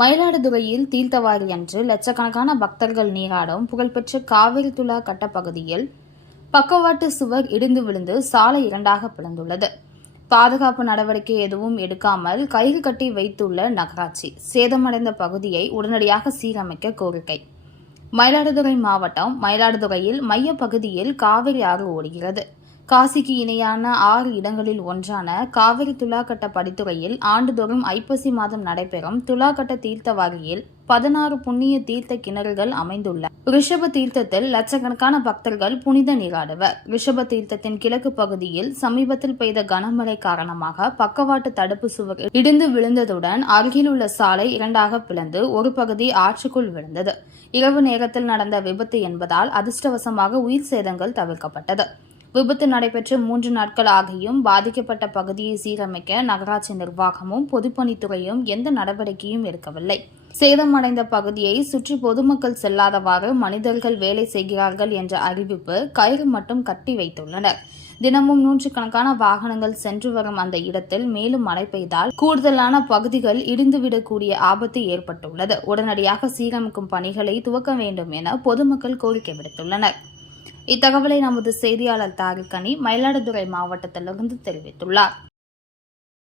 மயிலாடுதுறையில் தீர்த்தவாரி அன்று லட்சக்கணக்கான பக்தர்கள் நீராடும் புகழ்பெற்ற காவிரி துலா கட்ட பகுதியில் பக்கவாட்டு சுவர் இடிந்து விழுந்து சாலை இரண்டாக பிளந்துள்ளது. பாதுகாப்பு நடவடிக்கை எதுவும் எடுக்காமல் கயிறு கட்டி வைத்துள்ள நகராட்சி சேதமடைந்த பகுதியை உடனடியாக சீரமைக்க கோரிக்கை. மயிலாடுதுறை மாவட்டம் மயிலாடுதுறையில் மைய பகுதியில் காவிரி ஆறு ஓடுகிறது. காசிக்கு இணையான ஆறு இடங்களில் ஒன்றான காவிரி துலாக்கட்ட படித்துறையில் ஆண்டுதோறும் ஐப்பசி மாதம் நடைபெறும் துலாக்கட்ட தீர்த்த வாரியில் பதினாறு புண்ணிய தீர்த்த கிணறுகள் அமைந்துள்ள. ரிஷப தீர்த்தத்தில் லட்சக்கணக்கான பக்தர்கள் புனித நீராடுவர். ரிஷப தீர்த்தத்தின் கிழக்கு பகுதியில் சமீபத்தில் பெய்த கனமழை காரணமாக பக்கவாட்டு தடுப்பு சுவர் இடிந்து விழுந்ததுடன் அருகிலுள்ள சாலை இரண்டாக பிளந்து ஒரு பகுதி ஆற்றுக்குள் விழுந்தது. இரவு நேரத்தில் நடந்த விபத்து என்பதால் அதிர்ஷ்டவசமாக உயிர் சேதங்கள் தவிர்க்கப்பட்டது. விபத்து நடைபெற்று மூன்று நாட்கள் ஆகியும் பாதிக்கப்பட்ட பகுதியை சீரமைக்க நகராட்சி நிர்வாகமும் பொதுப்பணித்துறையும் எந்த நடவடிக்கையும் எடுக்கவில்லை. சேதமடைந்த பகுதியை சுற்றி பொதுமக்கள் செல்லாதவாறு மனிதர்கள் வேலை செய்கிறார்கள் என்ற அறிவிப்பு கயிறு மட்டும் கட்டி வைத்துள்ளனர். தினமும் நூற்றுக்கணக்கான வாகனங்கள் சென்று வரும் அந்த இடத்தில் மேலும் மழை பெய்தால் கூடுதலான பகுதிகள் இடிந்துவிடக்கூடிய ஆபத்து ஏற்பட்டுள்ளது. உடனடியாக சீரமைக்கும் பணிகளை துவக்க வேண்டும் என பொதுமக்கள் கோரிக்கை விடுத்துள்ளனர். இத்தகவலை நமது செய்தியாளர் தாரிக் அணி மயிலாடுதுறை மாவட்டத்திலிருந்து தெரிவித்துள்ளார்.